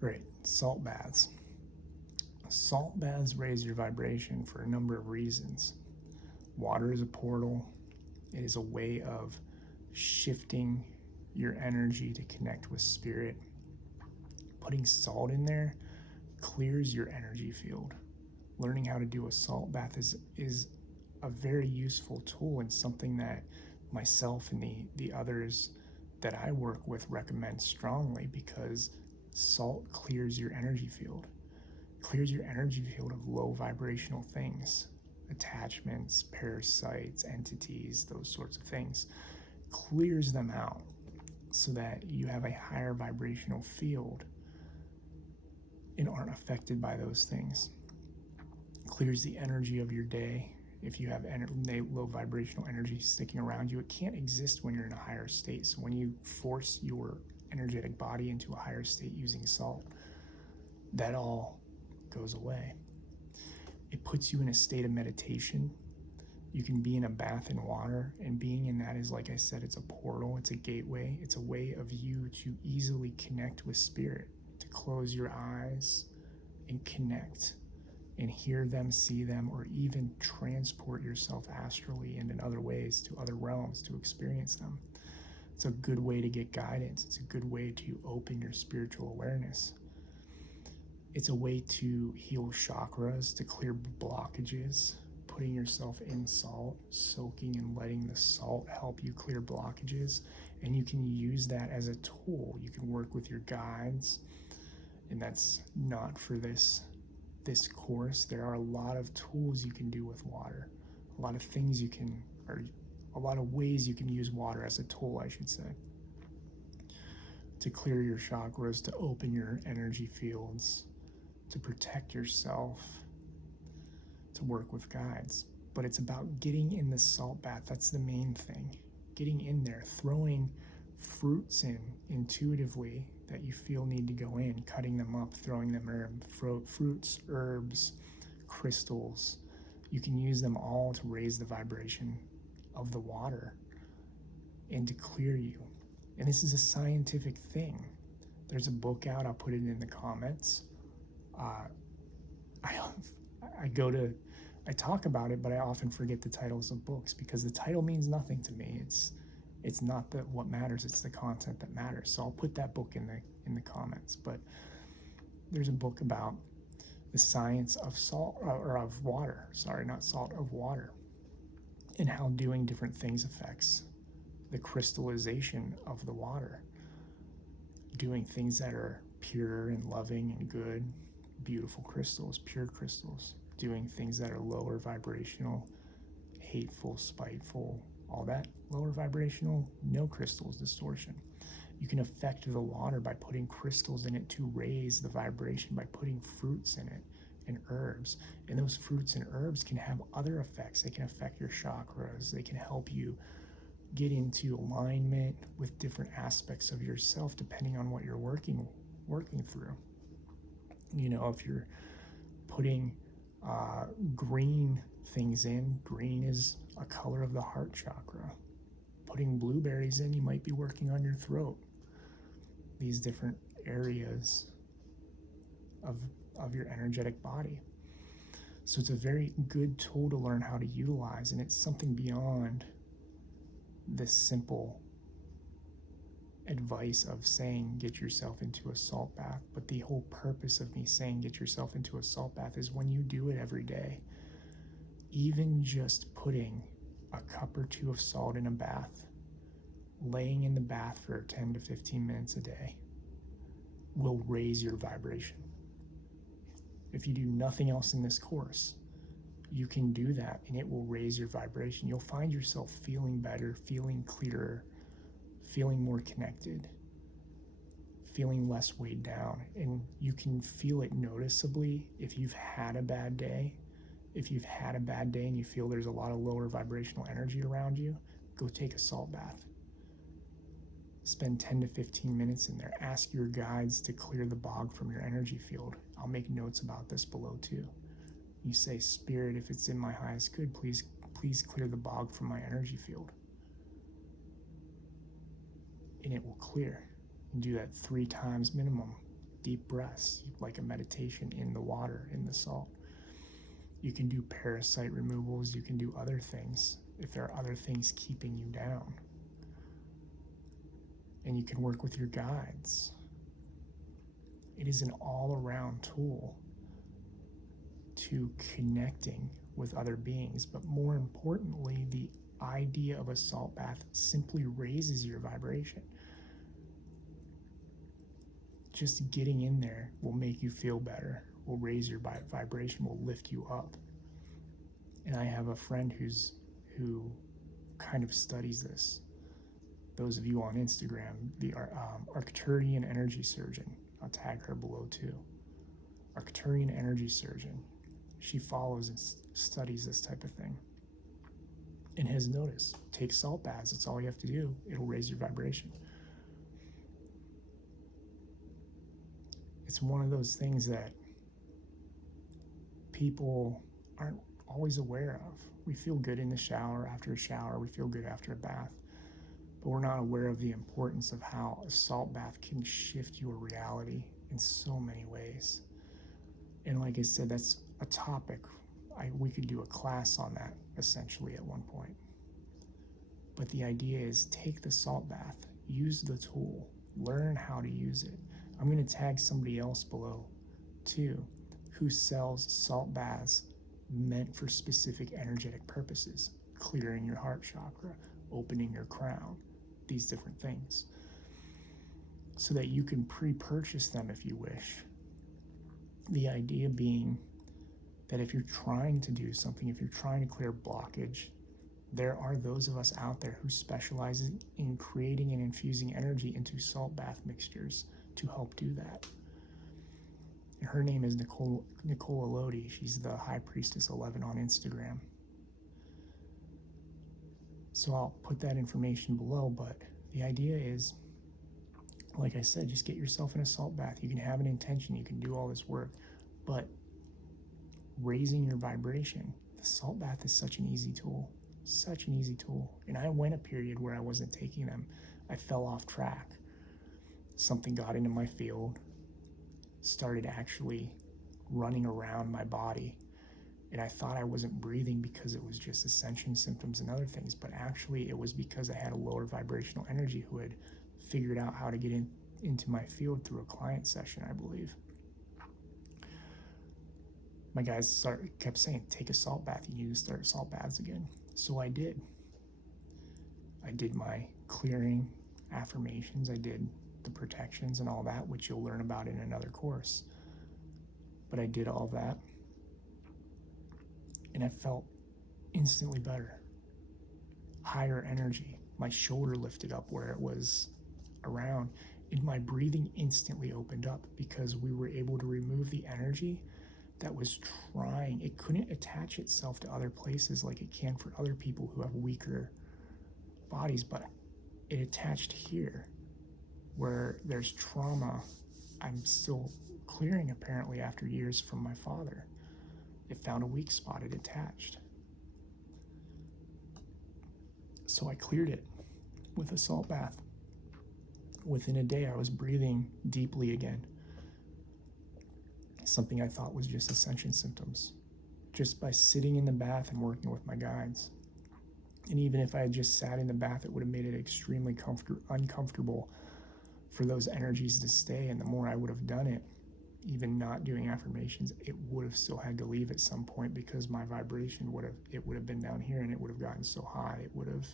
Right, salt baths. Salt baths raise your vibration for a number of reasons. Water is a portal, it is a way of shifting your energy to connect with spirit. Putting salt in there clears your energy field. Learning how to do a salt bath is a very useful tool and something that myself and the others that I work with recommend strongly because salt clears your energy field. Clears your energy field of low vibrational things, attachments, parasites, entities, those sorts of things. Clears them out so that you have a higher vibrational field and aren't affected by those things. Clears the energy of your day. If you have low vibrational energy sticking around you, it can't exist when you're in a higher state. So when you force your energetic body into a higher state using salt, that all goes away. It puts you in a state of meditation. You can be in a bath in water, and being in that is, like I said, it's a portal, it's a gateway, it's a way of you to easily connect with spirit, to close your eyes and connect and hear them, see them, or even transport yourself astrally and in other ways to other realms to experience them. It's a good way to get guidance. It's a good way to open your spiritual awareness. It's a way to heal chakras, to clear blockages. Putting yourself in salt, soaking and letting the salt help you clear blockages. And you can use that as a tool. You can work with your guides. And that's not for this course. There are a lot of tools you can do with water. A lot of things you can, or a lot of ways you can use water as a tool, I should say. To clear your chakras, to open your energy fields, to protect yourself, to work with guides. But it's about getting in the salt bath. That's the main thing. Getting in there, throwing fruits in intuitively that you feel need to go in, cutting them up, throwing them in, fruits, herbs, crystals. You can use them all to raise the vibration of the water and to clear you. And this is a scientific thing. There's a book out, I'll put it in the comments. I talk about it, but I often forget the titles of books because the title means nothing to me. It's not what matters, it's the content that matters. So I'll put that book in the comments. But there's a book about the science of salt, or of water, sorry, not salt, of water, and how doing different things affects the crystallization of the water. Doing things that are pure and loving and good, beautiful crystals, pure crystals. Doing things that are lower vibrational, hateful, spiteful, all that lower vibrational, no crystals, distortion. You can affect the water by putting crystals in it to raise the vibration, by putting fruits in it and herbs. And those fruits and herbs can have other effects. They can affect your chakras. They can help you get into alignment with different aspects of yourself depending on what you're working through. You know, if you're putting green things in, green is a color of the heart chakra. Putting blueberries in, you might be working on your throat. These different areas of your energetic body. So it's a very good tool to learn how to utilize, and it's something beyond this simple advice of saying get yourself into a salt bath. But the whole purpose of me saying get yourself into a salt bath is when you do it every day, even just putting a cup or two of salt in a bath, laying in the bath for 10 to 15 minutes a day will raise your vibration. If you do nothing else in this course, you can do that and it will raise your vibration. You'll find yourself feeling better, feeling clearer, feeling more connected, feeling less weighed down. And you can feel it noticeably if you've had a bad day. If you've had a bad day and you feel there's a lot of lower vibrational energy around you, go take a salt bath. Spend 10 to 15 minutes in there. Ask your guides to clear the bog from your energy field. I'll make notes about this below too. You say, Spirit, if it's in my highest good, please clear the bog from my energy field. And it will clear. And do that 3 times minimum. deep breaths, like a meditation in the water, in the salt. You can do parasite removals. You can do other things if there are other things keeping you down. And you can work with your guides. It is an all-around tool to connecting with other beings, but more importantly, the idea of a salt bath simply raises your vibration. Just getting in there will make you feel better, will raise your vibration, will lift you up. And I have a friend who kind of studies this. Those of you on Instagram, the Arcturian energy surgeon, I'll tag her below too. Arcturian energy surgeon. She follows and studies this type of thing and has noticed, take salt baths. That's all you have to do. It'll raise your vibration. It's one of those things that people aren't always aware of. We feel good in the shower, after a shower. We feel good after a bath. But we're not aware of the importance of how a salt bath can shift your reality in so many ways. And like I said, that's a topic. We could do a class on that essentially at one point. But the idea is take the salt bath, use the tool, learn how to use it. I'm going to tag somebody else below too who sells salt baths meant for specific energetic purposes, clearing your heart chakra, opening your crown, these different things, so that you can pre-purchase them if you wish. The idea being that if you're trying to do something, if you're trying to clear blockage, there are those of us out there who specialize in creating and infusing energy into salt bath mixtures to help do that. And her name is Nicola Lodi. She's the High Priestess 11 on Instagram. So I'll put that information below, but the idea is, like I said, just get yourself in a salt bath. You can have an intention, you can do all this work, but raising your vibration, the salt bath is such an easy tool, such an easy tool. And I went a period where I wasn't taking them. I fell off track. Something got into my field, started actually running around my body. And I thought I wasn't breathing because it was just ascension symptoms and other things, but actually it was because I had a lower vibrational energy who had figured out how to get into my field through a client session, I believe. My guys kept saying, take a salt bath, you need to start salt baths again. So I did. I did my clearing affirmations, I did the protections and all that, which you'll learn about in another course. But I did all that, and I felt instantly better. Higher energy. My shoulder lifted up where it was around, and my breathing instantly opened up because we were able to remove the energy that was trying. It couldn't attach itself to other places like it can for other people who have weaker bodies, but it attached here where there's trauma I'm still clearing apparently after years from my father. It found a weak spot, it attached. So I cleared it with a salt bath. Within a day, I was breathing deeply again. Something I thought was just ascension symptoms. Just by sitting in the bath and working with my guides. And even if I had just sat in the bath, it would have made it extremely uncomfortable for those energies to stay. And the more I would have done it, even not doing affirmations, it would have still had to leave at some point because my vibration would have been down here, and it would have gotten so high, it would have,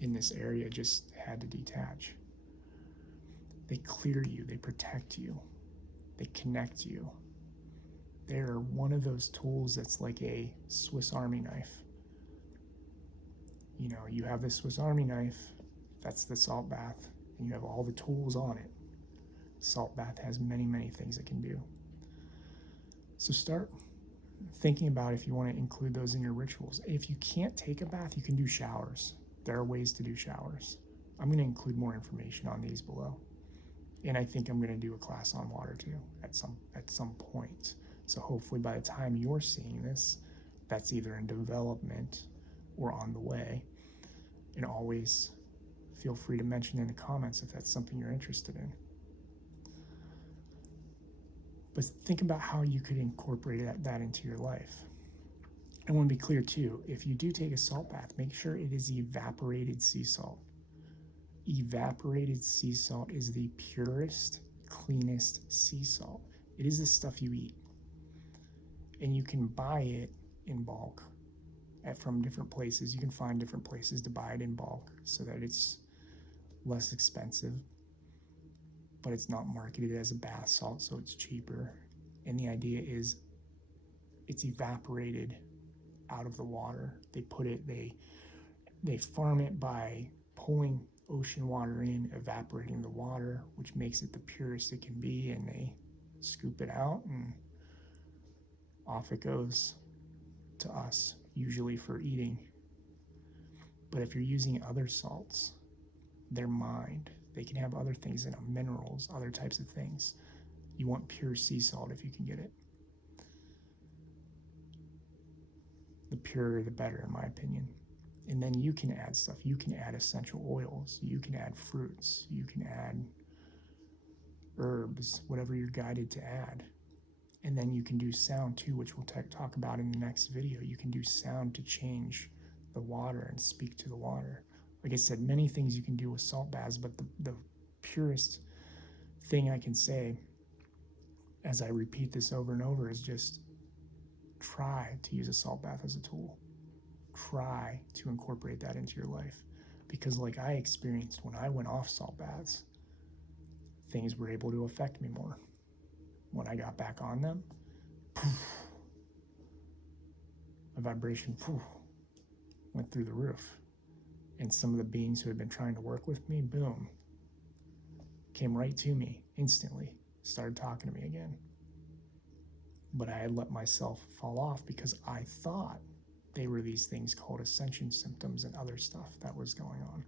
in this area, just had to detach. They clear you, they protect you, they connect you. They're one of those tools that's like a Swiss Army knife. You know, you have the Swiss Army knife, that's the salt bath, and you have all the tools on it. Salt bath has many, many things it can do. So start thinking about if you want to include those in your rituals. If you can't take a bath, you can do showers. There are ways to do showers. I'm going to include more information on these below. And I think I'm going to do a class on water too at some point. So hopefully by the time you're seeing this, that's either in development or on the way. And always feel free to mention in the comments if that's something you're interested in. But think about how you could incorporate that into your life. I want to be clear too, if you do take a salt bath, make sure it is evaporated sea salt. Evaporated sea salt is the purest, cleanest sea salt. It is the stuff you eat. And you can buy it in bulk from different places. You can find different places to buy it in bulk so that it's less expensive, but it's not marketed as a bath salt, so it's cheaper. And the idea is it's evaporated out of the water. They farm it by pulling ocean water in, evaporating the water, which makes it the purest it can be, and they scoop it out and off it goes to us, usually for eating. But if you're using other salts, they're mined. They can have other things in them, minerals, other types of things. You want pure sea salt if you can get it. The purer, the better, in my opinion. And then you can add stuff. You can add essential oils. You can add fruits. You can add herbs, whatever you're guided to add. And then you can do sound too, which we'll talk about in the next video. You can do sound to change the water and speak to the water. Like I said, many things you can do with salt baths, but the purest thing I can say as I repeat this over and over is just try to use a salt bath as a tool. Try to incorporate that into your life. Because like I experienced when I went off salt baths, things were able to affect me more. When I got back on them, poof, my vibration went through the roof. And some of the beings who had been trying to work with me, boom, came right to me instantly, started talking to me again. But I had let myself fall off because I thought they were these things called ascension symptoms and other stuff that was going on.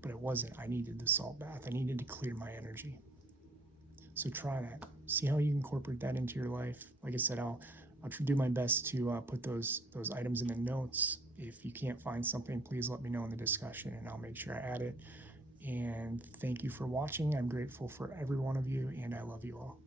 But it wasn't. I needed the salt bath. I needed to clear my energy. So try that. See how you incorporate that into your life. Like I said, I'll do my best to put those items in the notes. If you can't find something, please let me know in the discussion and I'll make sure I add it. And thank you for watching. I'm grateful for every one of you and I love you all.